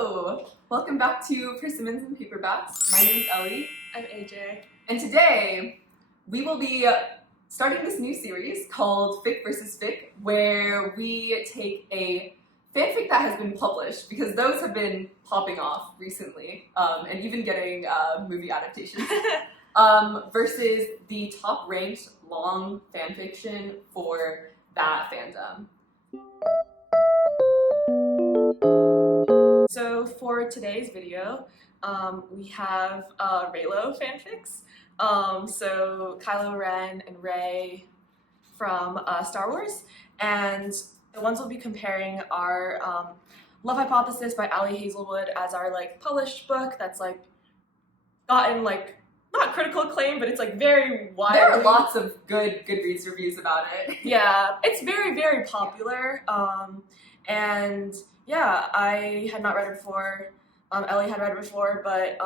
Hello! Welcome back to Persimmons and Paperbacks. My name is Ellie. I'm AJ. And today we will be starting this new series called Fic versus Fic, where we take a fanfic that has been published, because those have been popping off recently, and even getting movie adaptations, versus the top-ranked long fanfiction for that fandom. So for today's video, we have Reylo fanfics. So Kylo Ren and Rey from Star Wars, and the ones we'll be comparing are Love Hypothesis by Ali Hazelwood as our published book that's gotten not critical acclaim, but it's very wide. There are lots of good Goodreads reviews about it. Yeah, it's very popular. And yeah, I had not read it before. Ellie had read it before, but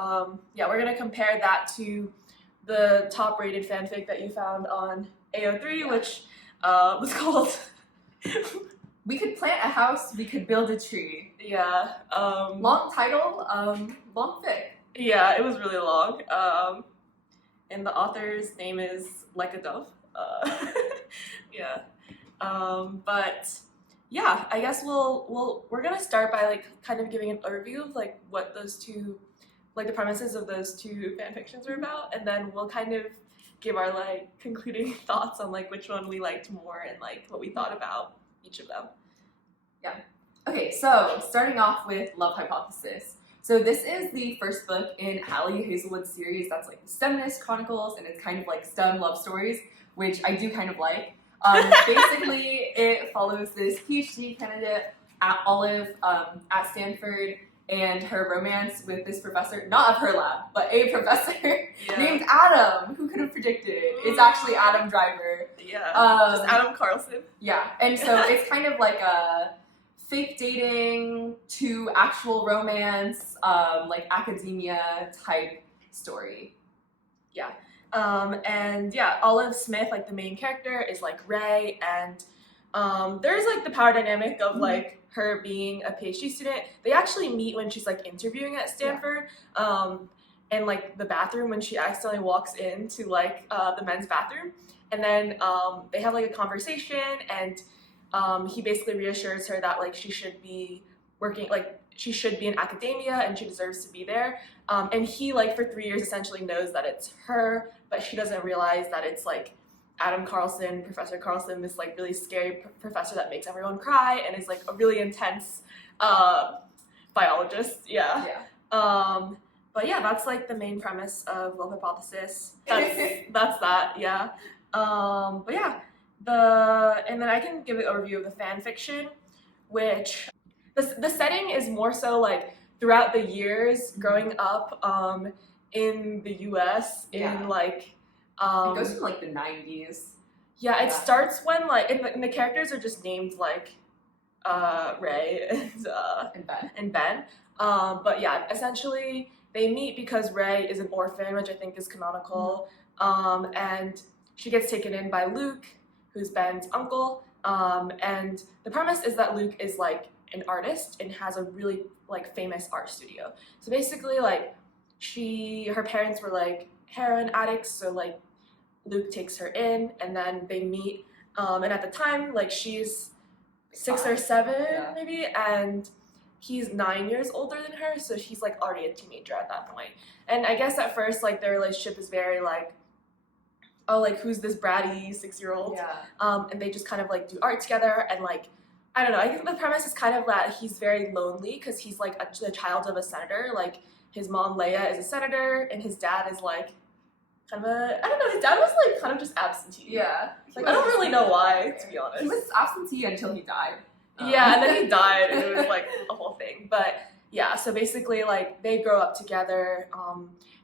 yeah, we're gonna compare that to the top-rated fanfic that you found on AO3, which was called We Could Plant a House, We Could Build a Tree. Yeah. Long title, long fic. Yeah, it was really long. And the author's name is Like a Dove. Yeah. But yeah, I guess we're gonna start by kind of giving an overview of what those two, the premises of those two fanfictions are about, and then we'll kind of give our concluding thoughts on which one we liked more and what we thought about each of them. Yeah. Okay, so starting off with Love Hypothesis. So this is the first book in Ali Hazelwood's series that's STEMness Chronicles, and it's kind of STEM love stories, which I do kind of like. Basically, it follows this PhD candidate at Olive at Stanford and her romance with this professor, not of her lab, but a professor named Adam. Who could have predicted? It's actually Adam Driver. Yeah, just Adam Carlson. Yeah, and so it's kind of like a fake dating to actual romance, academia type story. Yeah. And yeah, Olive Smith, the main character, is Rey, and there's the power dynamic of her being a PhD student. They actually meet when she's interviewing at Stanford, and the bathroom when she accidentally walks into the men's bathroom, and then they have a conversation, and he basically reassures her that she should be working, she should be in academia and she deserves to be there. And he for 3 years essentially knows that it's her, but she doesn't realize that it's Adam Carlson, Professor Carlson, this really scary professor that makes everyone cry and is a really intense biologist. Yeah. But yeah, that's the main premise of Love Hypothesis. That's that. Yeah. But yeah, and then I can give an overview of the fan fiction, which the setting is more so throughout the years growing up in the US in it goes from the 90s. Yeah, it starts when and the characters are just named Rey and Ben. But yeah, essentially they meet because Rey is an orphan, which I think is canonical, and she gets taken in by Luke, who's Ben's uncle, and the premise is that Luke is an artist and has a really famous art studio. So basically her parents were heroin addicts, so Luke takes her in, and then they meet, and at the time she's 6 or 7 maybe, and he's 9 years older than her, so she's already a teenager at that point. And I guess at first their relationship is very oh, who's this bratty 6-year-old? Yeah. And they just kind of do art together, and I don't know, I think the premise is kind of that he's very lonely because he's the child of a senator. His mom Leia is a senator, and his dad is kind of I don't know, his dad was kind of just absentee. Yeah. I don't really know why, to be honest. He was absentee until he died. Yeah, and then he died, and it was a whole thing. But yeah, so basically they grow up together.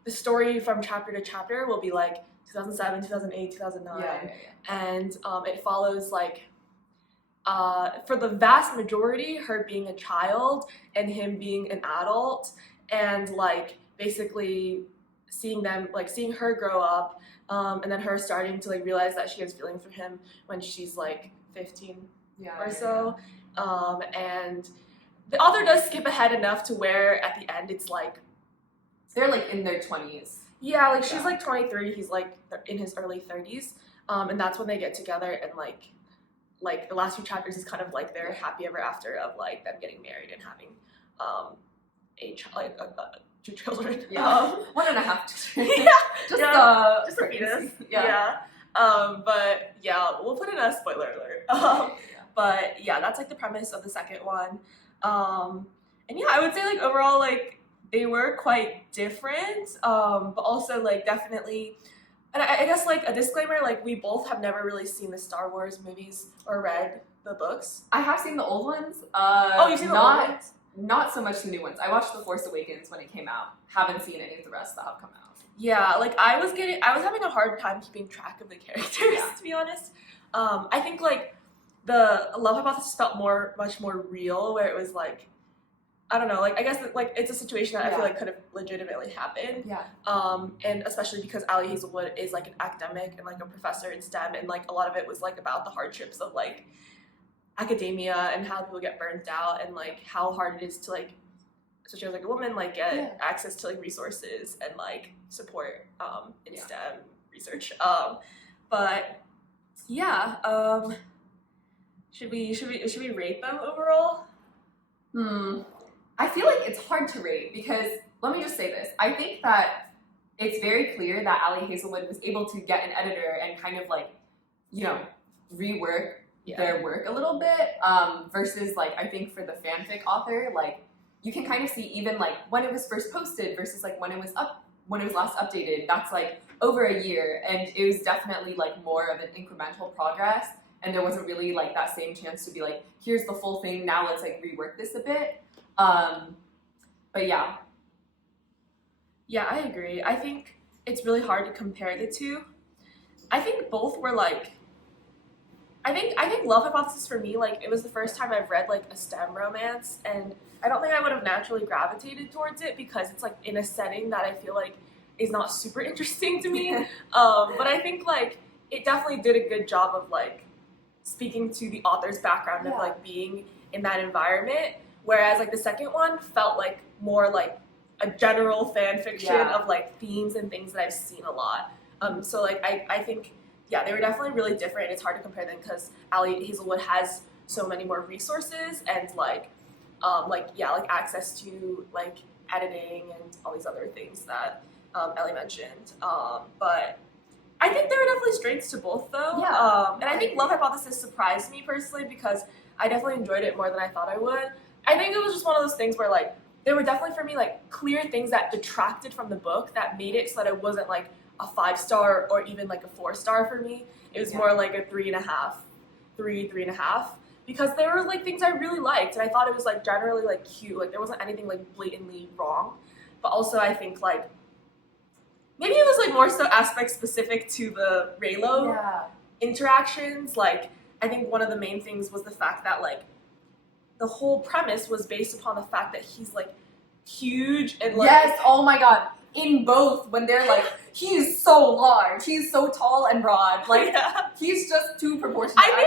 The story from chapter to chapter will be 2007, 2008, 2009. And it follows for the vast majority, her being a child and him being an adult, and basically seeing seeing her grow up, and then her starting to realize that she has feelings for him when she's 15 or so. And the author does skip ahead enough to where at the end it's like they're like in their 20s. Yeah, like she's like 23, he's like in his early 30s, and that's when they get together, and like the last few chapters is kind of like their happy ever after of like them getting married and having two children. Yeah, 1.5 children. Yeah, just a fetus. Yeah. But yeah, we'll put in a spoiler alert. But yeah, that's like the premise of the second one. And yeah, I would say like overall like they were quite different, but also like definitely, and I guess like a disclaimer, like we both have never really seen the Star Wars movies or read the books. I have seen the old ones. You've seen the old ones? Not so much the new ones. I watched The Force Awakens when it came out. Haven't seen any of the rest that have come out. Yeah, like I was having a hard time keeping track of the characters, to be honest. I think like the Love Hypothesis felt much more real, where it was like, I don't know, like I guess like it's a situation that I feel like could have legitimately happened. Yeah. And especially because Ali Hazelwood is like an academic and like a professor in STEM, and like a lot of it was like about the hardships of like academia and how people get burnt out and like how hard it is to like, especially as like a woman, like get access to like resources and like support in STEM research. But yeah, should we rate them overall? I feel like it's hard to rate because, let me just say this, I think that it's very clear that Ali Hazelwood was able to get an editor and kind of like, you know, rework their work a little bit, versus like, I think for the fanfic author, like, you can kind of see even like when it was first posted versus like when it was last updated, that's like over a year, and it was definitely like more of an incremental progress, and there wasn't really like that same chance to be like, here's the full thing, now let's like rework this a bit. But yeah. Yeah, I agree. I think it's really hard to compare the two. I think both were like, I think Love Hypothesis for me, like it was the first time I've read like a STEM romance, and I don't think I would have naturally gravitated towards it because it's like in a setting that I feel like is not super interesting to me. But I think like it definitely did a good job of like speaking to the author's background of like being in that environment. Whereas like the second one felt like more like a general fan fiction of like themes and things that I've seen a lot. So like I think they were definitely really different. It's hard to compare them because Ali Hazelwood has so many more resources and like access to like editing and all these other things that Ellie mentioned. But I think there are definitely strengths to both though. And I think Love Hypothesis surprised me personally because I definitely enjoyed it more than I thought I would. I think it was just one of those things where like there were definitely for me like clear things that detracted from the book that made it so that it wasn't like a 5-star or even like a 4-star for me. It was more like a 3.5, 3.5, because there were like things I really liked and I thought it was like generally like cute. Like there wasn't anything like blatantly wrong, but also I think like maybe it was like more so aspect specific to the Raylo interactions. Like I think one of the main things was the fact that like the whole premise was based upon the fact that he's like huge and like oh my god, in both when they're like he's so large, he's so tall and broad, like he's just too proportionate. I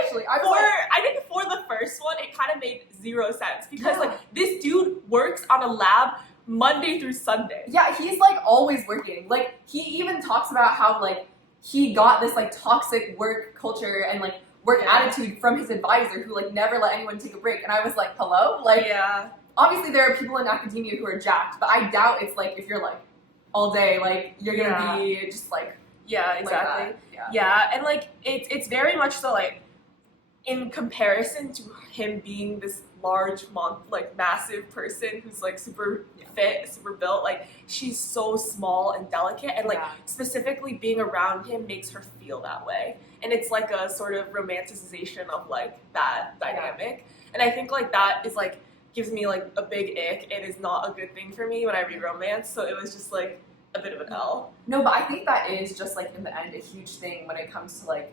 think for the first one it kind of made zero sense because like this dude works on a lab Monday through Sunday. Yeah, he's like always working. Like he even talks about how like he got this like toxic work culture and like work attitude from his advisor who like never let anyone take a break, and I was like, hello? Like obviously there are people in academia who are jacked, but I doubt it's like if you're like all day like you're gonna be just like exactly like and like it's very much so like in comparison to him being this large like massive person who's like super fit, super built, like she's so small and delicate, and like specifically being around him makes her feel that way, and it's like a sort of romanticization of like that dynamic, and I think like that is like gives me like a big ick. It is not a good thing for me when I read romance, so it was just like a bit of an L. No, but I think that is just like in the end a huge thing when it comes to like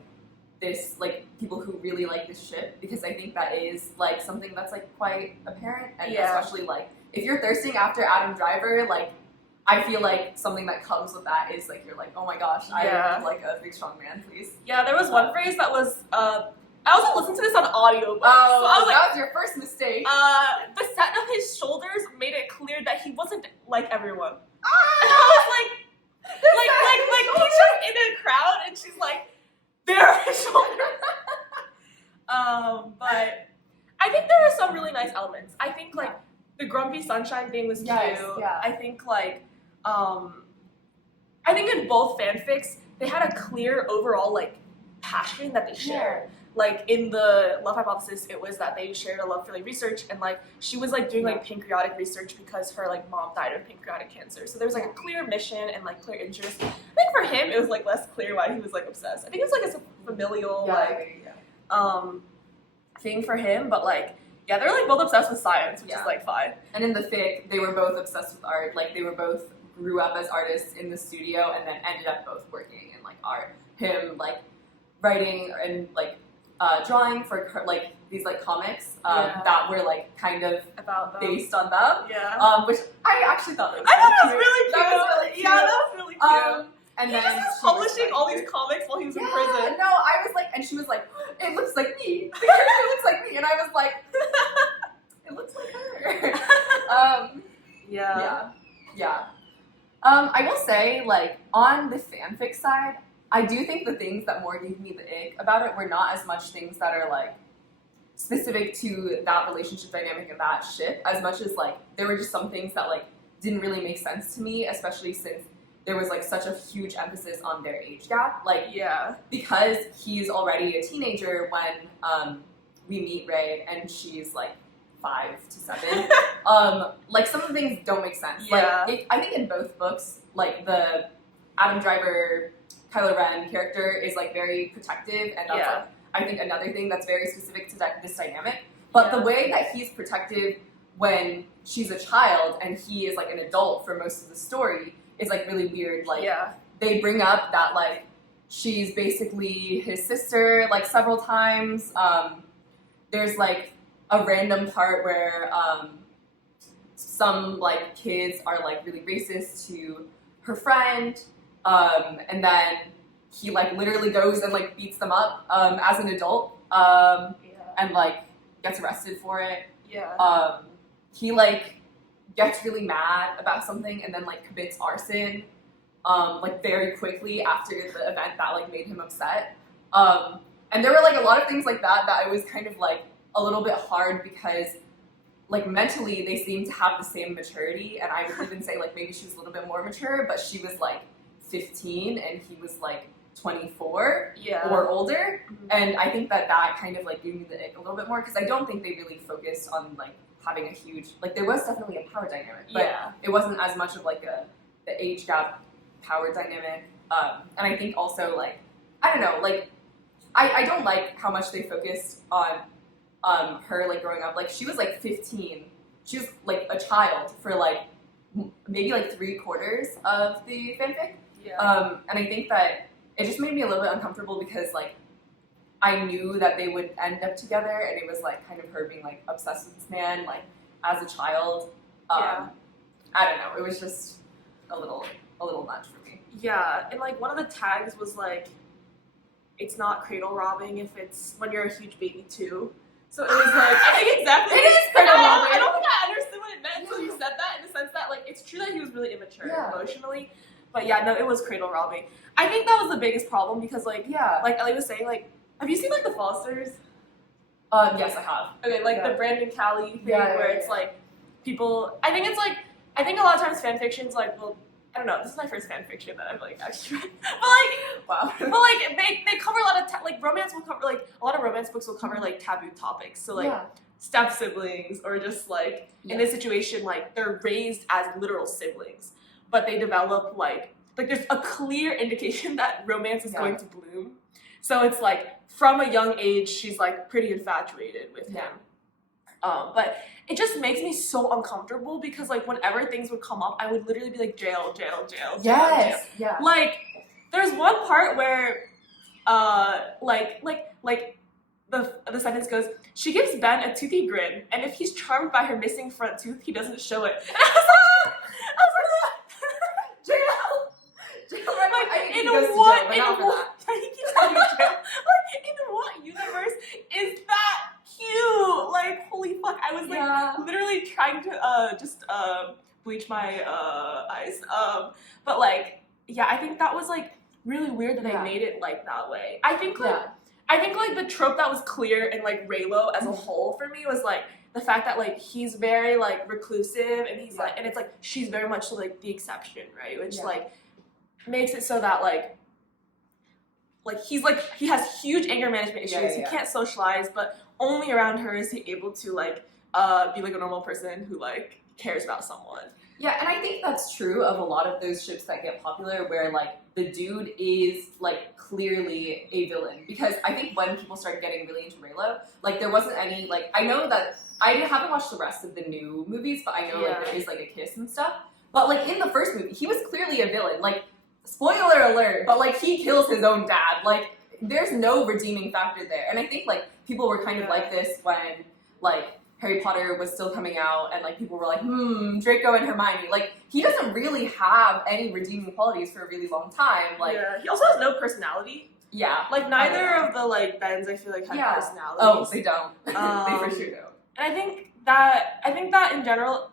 this, like people who really like this ship, because I think that is like something that's like quite apparent, and especially like if you're thirsting after Adam Driver, like I feel like something that comes with that is like you're like, oh my gosh, I like a big strong man, please. Yeah, there was one phrase that was I also listened to this on audio. Oh, so I was like, that was your first mistake. The set of everyone. And I was like he's just in a crowd, and she's like, there are his shoulders. But I think there were some really nice elements. I think like the grumpy sunshine thing was cute. Yeah. I think like I think in both fanfics they had a clear overall like passion that they shared. Yeah. Like in the Love Hypothesis, it was that they shared a love for like research, and like she was like doing like pancreatic research because her like mom died of pancreatic cancer. So there was like a clear mission and like clear interest. I think for him it was like less clear why he was like obsessed. I think it was like a familial thing for him, but like they're like both obsessed with science, which is like fine. And in the fic, they were both obsessed with art. Like they were both grew up as artists in the studio and then ended up both working in like art. Him like writing and like drawing for like these like comics that were like kind of about them. based on them. Yeah. Which I actually thought I thought it was really cute. That was really cute. Yeah, that was really cute. And he then just was publishing all these comics while he was in prison. No, I was like, and she was like, it looks like me. The character looks like me, and I was like, it looks like her. Yeah. I will say, like, on the fanfic side, I do think the things that more gave me the ick about it were not as much things that are like specific to that relationship dynamic and that ship, as much as like there were just some things that like didn't really make sense to me, especially since there was like such a huge emphasis on their age gap. Like, because he's already a teenager when we meet Ray and she's like 5 to 7. Like some of the things don't make sense. Like I think in both books, like the Adam Driver Kylo Ren character is like very protective, and that's like, I think another thing that's very specific to this dynamic. But the way that he's protective when she's a child and he is like an adult for most of the story is like really weird. Like they bring up that like she's basically his sister like several times. There's like a random part where some like kids are like really racist to her friend. And then he like literally goes and like beats them up as an adult and like gets arrested for it. He like gets really mad about something and then like commits arson like very quickly after the event that like made him upset. And there were like a lot of things like that it was kind of like a little bit hard because like mentally they seemed to have the same maturity, and I would even say like maybe she was a little bit more mature, but she was like 15 and he was like 24 or older. And I think that kind of like gave me the ick a little bit more because I don't think they really focused on like having a huge, like there was definitely a power dynamic, but it wasn't as much of like the age gap power dynamic. And I think also like, I don't know, like I don't like how much they focused on her like growing up. Like she was like 15, she was like a child for like maybe like 3/4 of the fanfic. And I think that it just made me a little bit uncomfortable because like I knew that they would end up together, and it was like kind of her being like obsessed with this man like as a child. I don't know, it was just a little much for me. And like one of the tags was like, it's not cradle robbing if it's when you're a huge baby too. So it was like, I think exactly. It is cradle robbing. I don't think I understood what it meant until you said that, in the sense that like it's true that he was really immature emotionally. But no, it was cradle robbing. I think that was the biggest problem because like Ellie was saying, like, have you seen like the Fosters? Yes, I have. Okay, like the Brandon Callie thing where it's like people. I think a lot of times fan fiction's like, well, I don't know. This is my first fan fiction that I've like actually read. But like they cover a lot of like romance will cover like a lot of romance books will cover like taboo topics. So like step siblings, or just like in this situation like they're raised as literal siblings, but they develop like there's a clear indication that romance is going to bloom. So it's like from a young age she's like pretty infatuated with him. But it just makes me so uncomfortable because like whenever things would come up, I would literally be like jail. Like there's one part where like the sentence goes, she gives Ben a toothy grin, and if he's charmed by her missing front tooth, he doesn't show it. And I was like jail. Like in what universe is that cute? Like holy fuck, I was like literally trying to just bleach my eyes. But like, yeah, I think that was like really weird that they made it like that way. I think like the trope that was clear in like Raylo as a whole for me was like the fact that like he's very like reclusive and he's like, and it's like she's very much like the exception, right? Which like makes it so that like he's like he has huge anger management issues. He can't socialize, but only around her is he able to like be like a normal person who like cares about someone. Yeah, and I think that's true of a lot of those ships that get popular where like the dude is like clearly a villain. Because I think when people started getting really into Raylo, like there wasn't any like, I know that I haven't watched the rest of the new movies, but I know like there is like a kiss and stuff. But like in the first movie, he was clearly a villain. Like, spoiler alert, but like he kills his own dad. Like there's no redeeming factor there. And I think like people were kind of like this when like Harry Potter was still coming out and like people were like, Draco and Hermione. Like he doesn't really have any redeeming qualities for a really long time. Like he also has no personality. Yeah. Like neither of the like Bens I feel like have personalities. Oh, they don't. They for sure don't. And I think that in general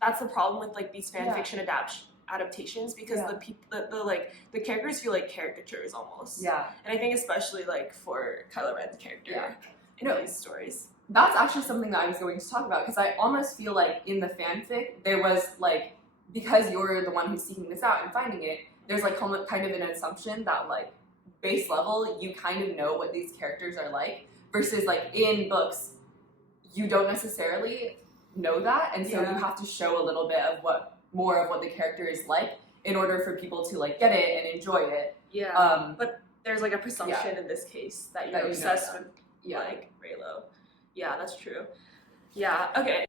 that's the problem with like these fan fiction adaptations because the characters feel like caricatures almost. Yeah. And I think especially like for Kylo Ren's character in these stories. That's actually something that I was going to talk about because I almost feel like in the fanfic there was like, because you're the one who's seeking this out and finding it, there's like kind of an assumption that like base level you kind of know what these characters are like versus like in books you don't necessarily know that, and so you have to show a little bit of more of what the character is like in order for people to like get it and enjoy it. Yeah. But there's like a presumption in this case that you're obsessed with like Raylo. Yeah, that's true. Yeah, okay.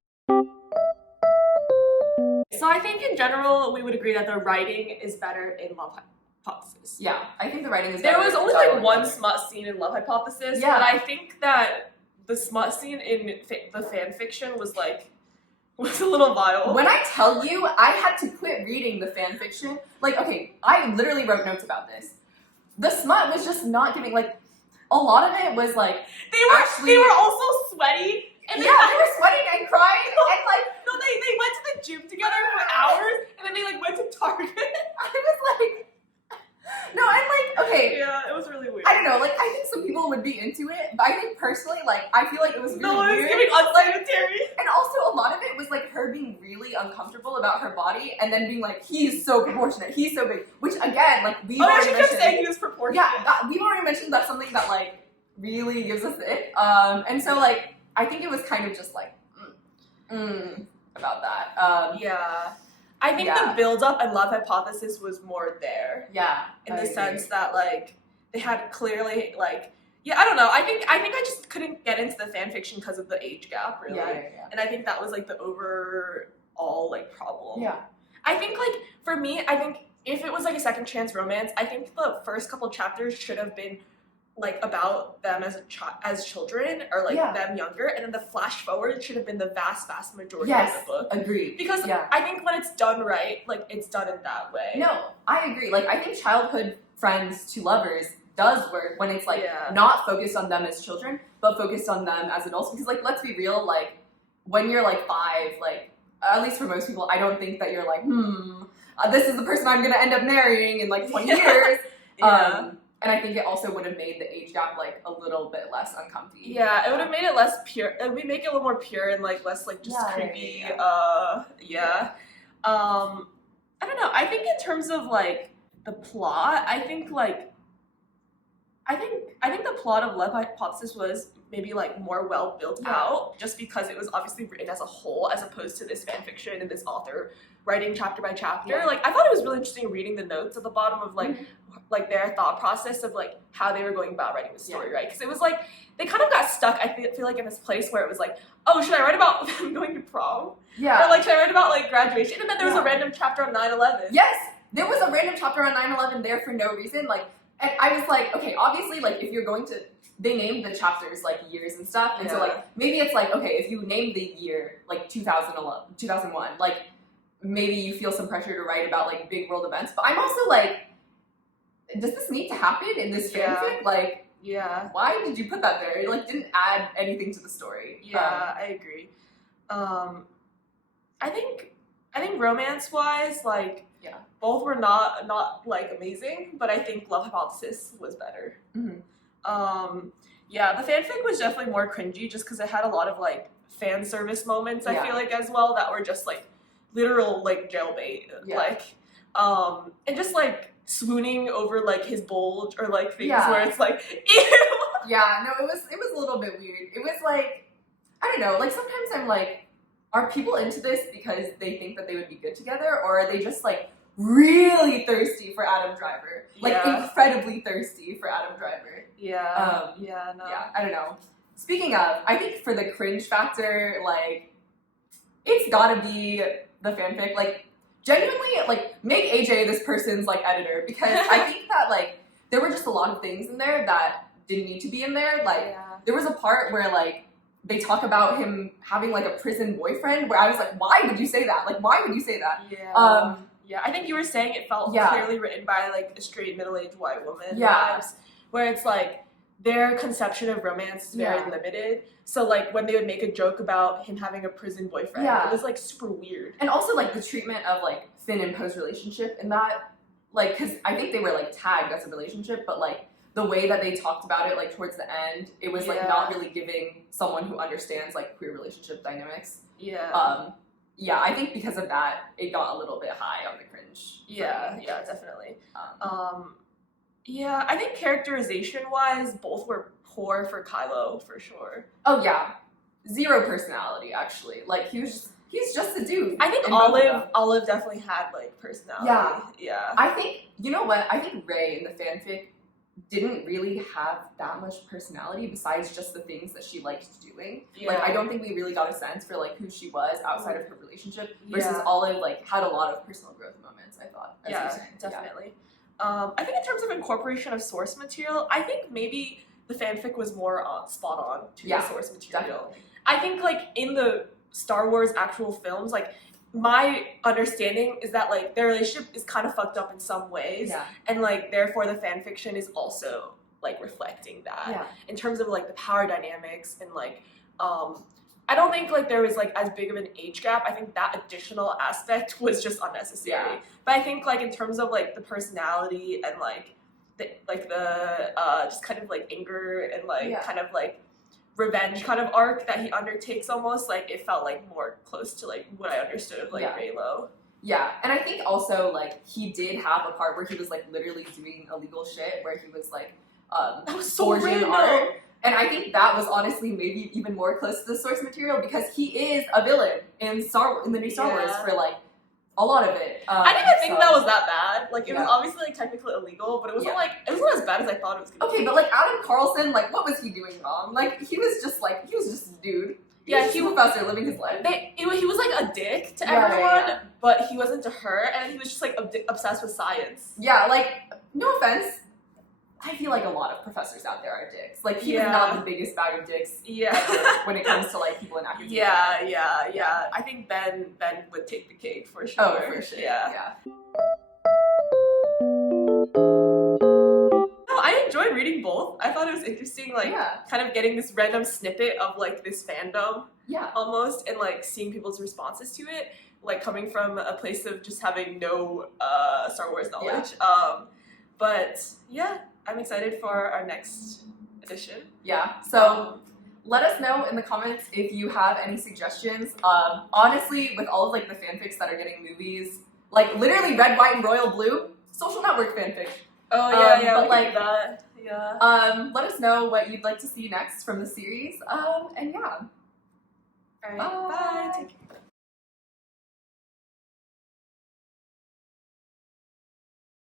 So I think in general we would agree that the writing is better in Love Hypothesis. Yeah, I think the writing is better. There was only like one better. Smut scene in Love Hypothesis, but I think that the smut scene in the fan fiction was a little vile. When I tell you, I had to quit reading the fan fiction. Like, okay, I literally wrote notes about this. The smut was just not giving, like, a lot of it was like they were also sweaty. And they were sweating and crying and like they went to the gym together for hours and then they like went to Target. I was like, no, and like, okay. Yeah, it was really weird. I don't know, like I think some people would be into it, but I think personally, like I feel like it was really weird. It was giving unsanitary. And also a lot of it was like her being really uncomfortable about her body and then being like, he's so proportionate, he's so big. Which again, like we've already mentioned. She kept saying he was proportionate. Yeah, we've already mentioned that's something that like really gives us it. And so like I think it was kind of just like about that. Yeah. I think the build-up and Love Hypothesis was more there. Yeah. In the sense that like they had clearly like I don't know. I think I just couldn't get into the fan fiction because of the age gap, really. Yeah. And I think that was like the overall like problem. Yeah. I think like for me, I think if it was like a second chance romance, I think the first couple chapters should have been like about them as children or like them younger, and then the flash forward should have been the vast majority of the book. Agreed. Because I think when it's done right, like it's done in that way. No, I agree. Like I think childhood friends to lovers does work when it's like not focused on them as children, but focused on them as adults. Because like let's be real, like when you're like 5, like at least for most people, I don't think that you're like, this is the person I'm gonna end up marrying in like 20 years. And I think it also would have made the age gap like a little bit less uncomfy. Yeah, it would have made it less pure. It would make it a little more pure and like less like just creepy. I don't know. I think in terms of like the plot, I think the plot of Love Hypothesis was maybe like more well built out, just because it was obviously written as a whole as opposed to this fan fiction and this author writing chapter by chapter. Yeah. Like I thought it was really interesting reading the notes at the bottom of like their thought process of like how they were going about writing the story, right? Because it was like they kind of got stuck. I feel like in this place where it was like, oh, should I write about them going to prom? Yeah. Or like should I write about like graduation? And then there was a random chapter on 9/11. Yes, there was a random chapter on 9/11 there for no reason. Like, and I was like, okay, obviously, like if you're going to, they named the chapters like years and stuff, and so like maybe it's like, okay, if you name the year like 2001, like maybe you feel some pressure to write about like big world events. But I'm also like, does this need to happen in this fanfic? Like, why did you put that there? It like didn't add anything to the story. Yeah, I agree. I think I think romance-wise, like, Yeah. both were not like amazing, but I think Love Hypothesis was better. Yeah, the fanfic was definitely more cringy just because it had a lot of like fan service moments. I feel like as well that were just like literal like jailbait, like, and just like swooning over like his bulge or like things where it's like, ew. Yeah, no, it was a little bit weird. It was like, I don't know, like sometimes I'm like, are people into this because they think that they would be good together, or are they just like really thirsty for Adam Driver? Like incredibly thirsty for Adam Driver. Yeah. Yeah, I don't know. Speaking of, I think for the cringe factor, like, it's gotta be the fanfic. Like, genuinely, like, make AJ this person's, like, editor, because I think that, like, there were just a lot of things in there that didn't need to be in there. Like, there was a part where, like, they talk about him having, like, a prison boyfriend, where I was like, why would you say that? Like, why would you say that? Yeah, I think you were saying it felt clearly written by, like, a straight middle-aged white woman vibes, where it's, like, their conception of romance is very limited. So, like, when they would make a joke about him having a prison boyfriend, it was, like, super weird. And also, like, the treatment of, like, Finn and Poe's relationship in that, like, because I think they were, like, tagged as a relationship, but, like, the way that they talked about it, like, towards the end, it was, like, not really giving someone who understands, like, queer relationship dynamics. Yeah, I think because of that, it got a little bit high on the cringe. Yeah, definitely. Yeah, I think characterization-wise, both were poor for Kylo, for sure. Oh, yeah. Zero personality, actually. Like, he's just a dude. I think Olive definitely had, like, personality. Yeah. I think, you know what? I think Rey in the fanfic didn't really have that much personality besides just the things that she liked doing. Like, I don't think we really got a sense for, like, who she was outside of her relationship versus Olive, like, had a lot of personal growth moments, I thought. Definitely. I think in terms of incorporation of source material, I think maybe the fanfic was more spot on to the source material. Definitely. I think, like, in the Star Wars actual films, like, my understanding is that, like, their relationship is kind of fucked up in some ways, and, like, therefore the fanfiction is also, like, reflecting that in terms of, like, the power dynamics and, like, I don't think, like, there was, like, as big of an age gap. I think that additional aspect was just unnecessary. But I think, like, in terms of, like, the personality and, like, the just kind of, like, anger and, like, kind of, like, revenge kind of arc that he undertakes almost, like, it felt, like, more close to, like, what I understood of, like, Reylo. Yeah, and I think also, like, he did have a part where he was, like, literally doing illegal shit, where he was, like, that was so random. Art. And I think that was honestly maybe even more close to the source material because he is a villain in the new Star Wars for, like, a lot of it. I didn't even think that was that bad. Like, it was obviously, like, technically illegal, but it wasn't, like, it wasn't as bad as I thought it was gonna be. Okay, but, like, Adam Carlson, like, what was he doing wrong? Like, he was just a dude. He was a professor living his life. He was, like, a dick to everyone, but he wasn't to her, and he was just, like, obsessed with science. Yeah, like, no offense, I feel like a lot of professors out there are dicks. Like, he is not the biggest bag of dicks ever when it comes to, like, people in academia. Yeah. I think Ben would take the cake for sure. Oh, for sure. Yeah. No, I enjoyed reading both. I thought it was interesting, like, kind of getting this random snippet of, like, this fandom almost, and, like, seeing people's responses to it, like, coming from a place of just having no Star Wars knowledge. But, yeah. I'm excited for our next edition. Yeah, so let us know in the comments if you have any suggestions. Honestly, with all of, like, the fanfics that are getting movies, like, literally Red, White, and Royal Blue, Social Network fanfic. Oh, yeah, but, like, that. Yeah. Let us know what you'd like to see next from the series, and yeah. All right, bye. Take care.